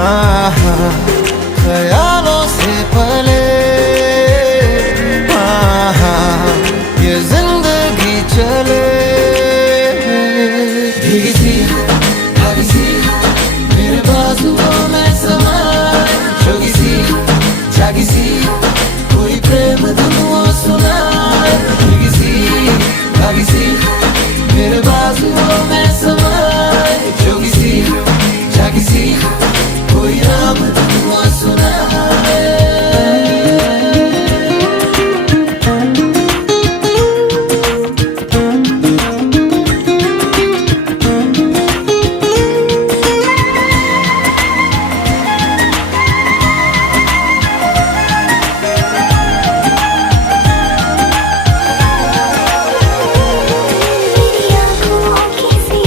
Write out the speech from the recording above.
हाँ हाँ ख्यालों से पले, हाँ हाँ ये जिंदगी चले। भीगी थी